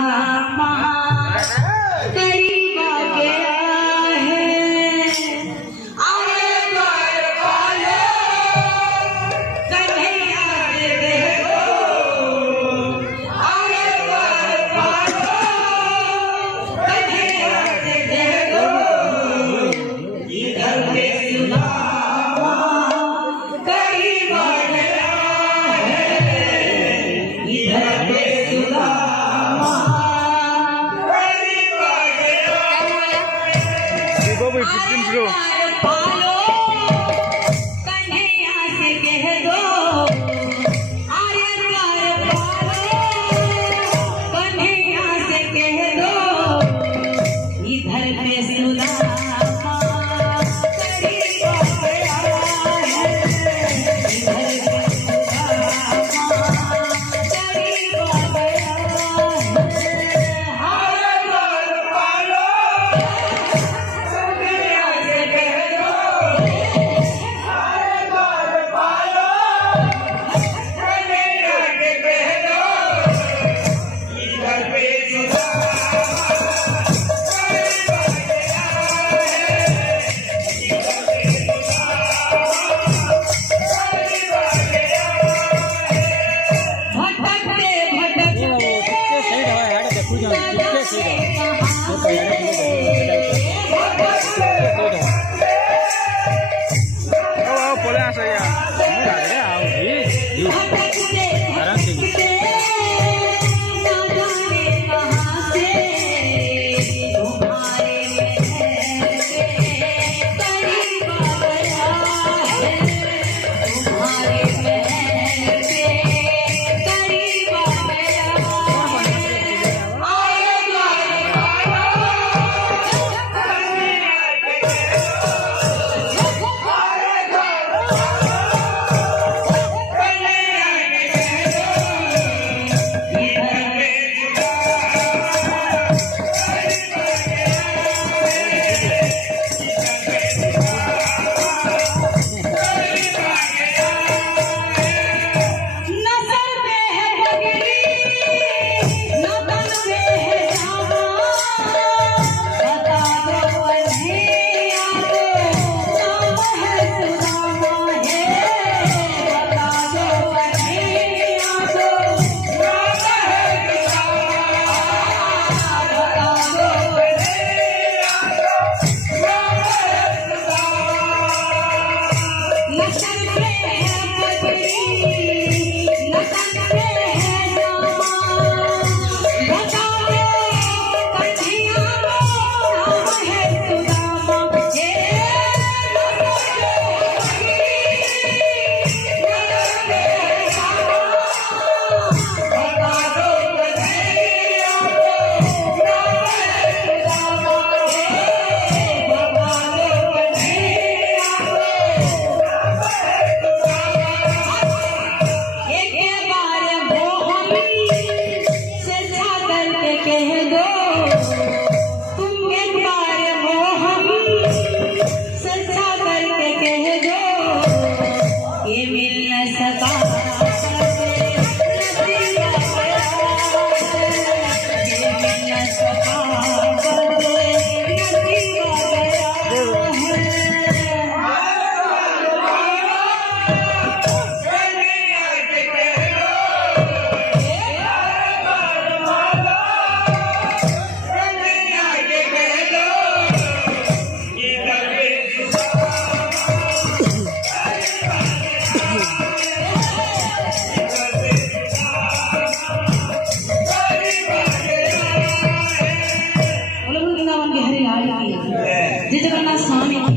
सुदामा करीब आ गया है। आगे द्वार खोलो कन्हैया से कह दो, आगे द्वार खोलो कन्हैया से कह दो, इधर पे सुदामा करीब आ गया है, इधर पे सुदामा करीब आ गया है। पालो कन्हैया से कह दो, आर्य द्वार पालो कन्हैया से कह दो, इधर पे सुदामा करीब आ गया है, इधर पे सुदामा करीब आ गया है। आर्य द्वार पालो कन्हैया से कह दो, आर्य द्वार पालो कन्हैया से कह दो, इधर पे भटकते जय जगन्नाथ स्वामी।